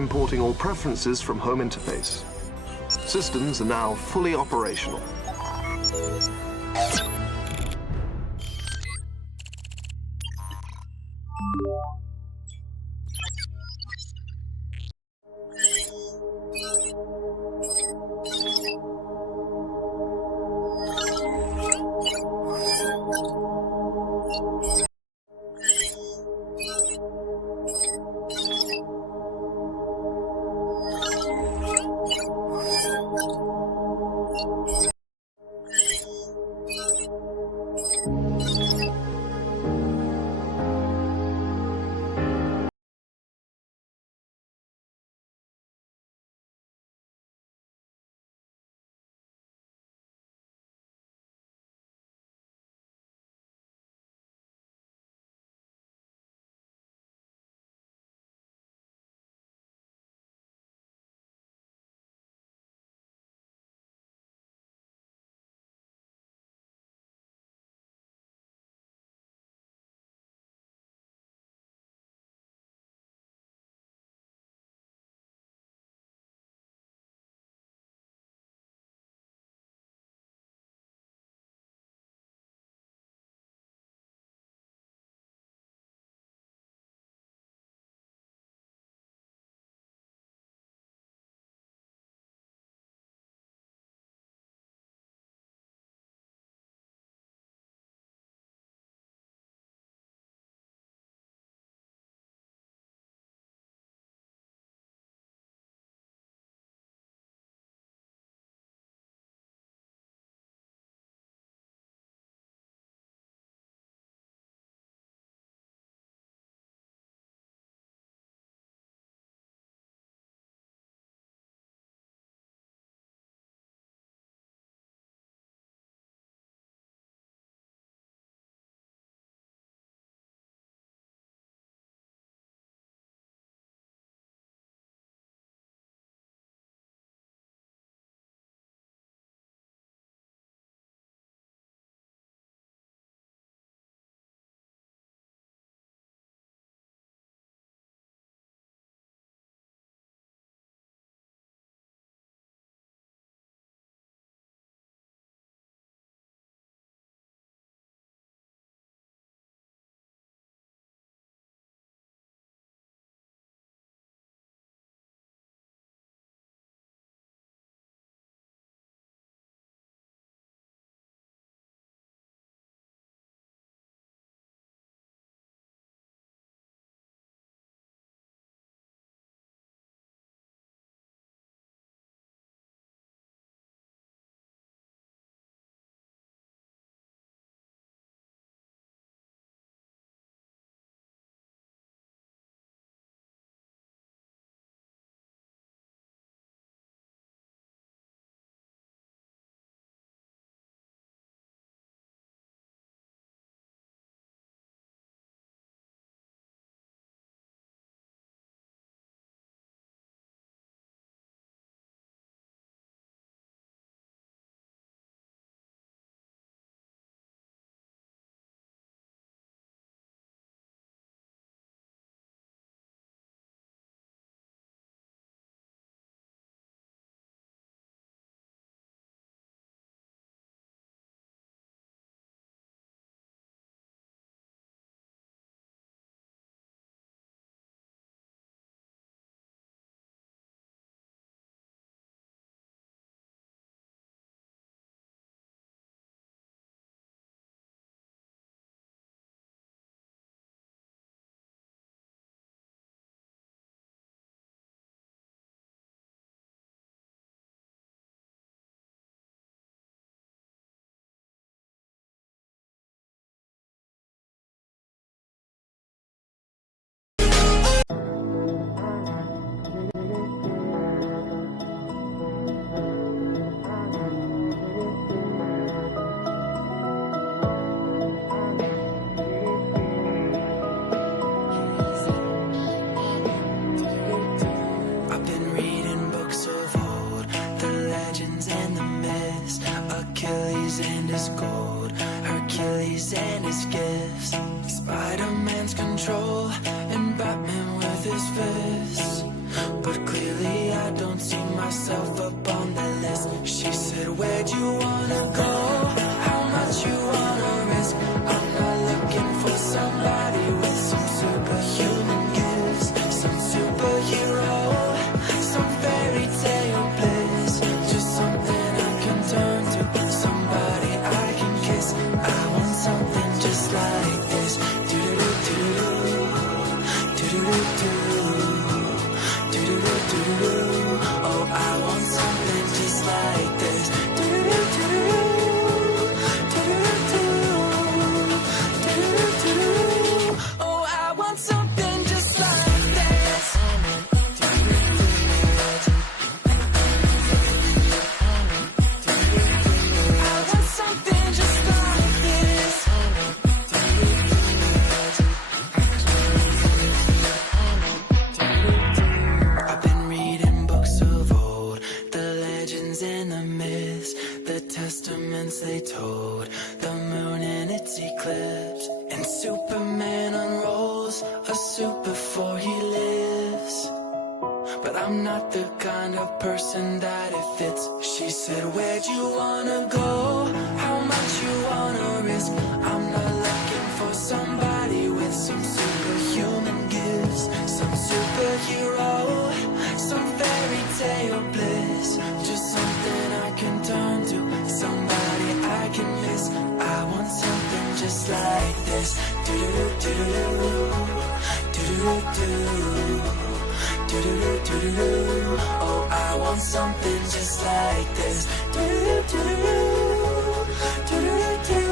Importing all preferences from home interface. Systems are now fully operational. Spider-Man's control and Batman with his fists. But herself up on the list. She said, where'd you wanna go? How much you wanna risk? I'm not looking for somebody with some superhuman gifts, some superhero, some fairy tale bliss. Just something I can turn to, somebody I can kiss. I want something just like this. Do-do-do-do-do, do-do-do-do, do-do-do-do-do. Oh, I want something just like this. Do-do-do-do-do, do-do-do-do, do-do-do-do. Oh, I want something just like this. I want something just like this. I've been reading books of old, the legends and the myths, the testaments they told, the moon and its eclipse, and Superman unrolls a suit before he lives. But I'm not the kind of person that it fits. She said, where'd you wanna go? How much you wanna risk? I'm not looking for somebody with some superhuman gifts, some superhero, some fairy tale bliss. Just something I can turn to, somebody I can miss. I want something just like this. Do-do-do-do-do, do-do-do-do, do-do-do-do-do. Oh, I want something just like this. Do-do-do-do-do, do-do-do-do,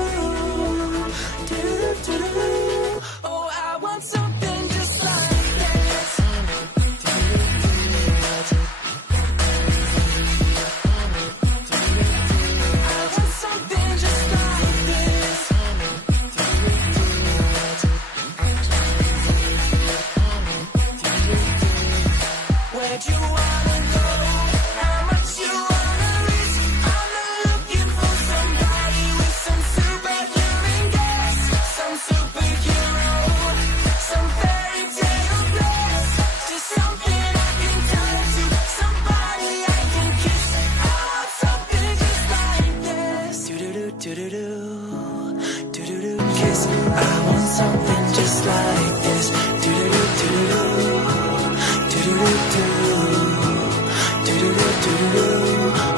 do-do-do-do. Oh, I want something just like this. I want something just like this. Where'd you wanna go? How much you wanna risk? I'm not looking for somebody with some superhuman gifts, some superhero, some fairy tale bliss. Just something I can turn to, somebody I can kiss. I want something just like this. Do-do-do-do-do-do, do-do-do kiss. I want something just like this. Do-do-do-do-do, do-do-do-do, do-do-do-do-do.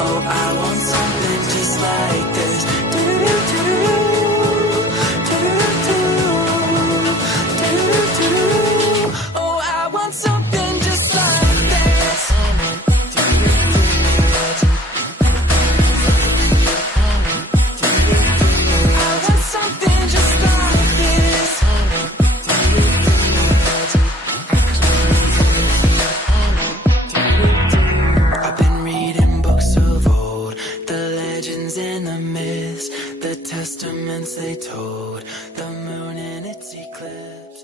Oh, I want something just like this. Do-do-do-do-do, do-do-do-do, do-do-do-do. Oh, I want something just like this. I want something just like this. I've been reading books of old, the legends and the myths, the testaments they told, the moon and its eclipse.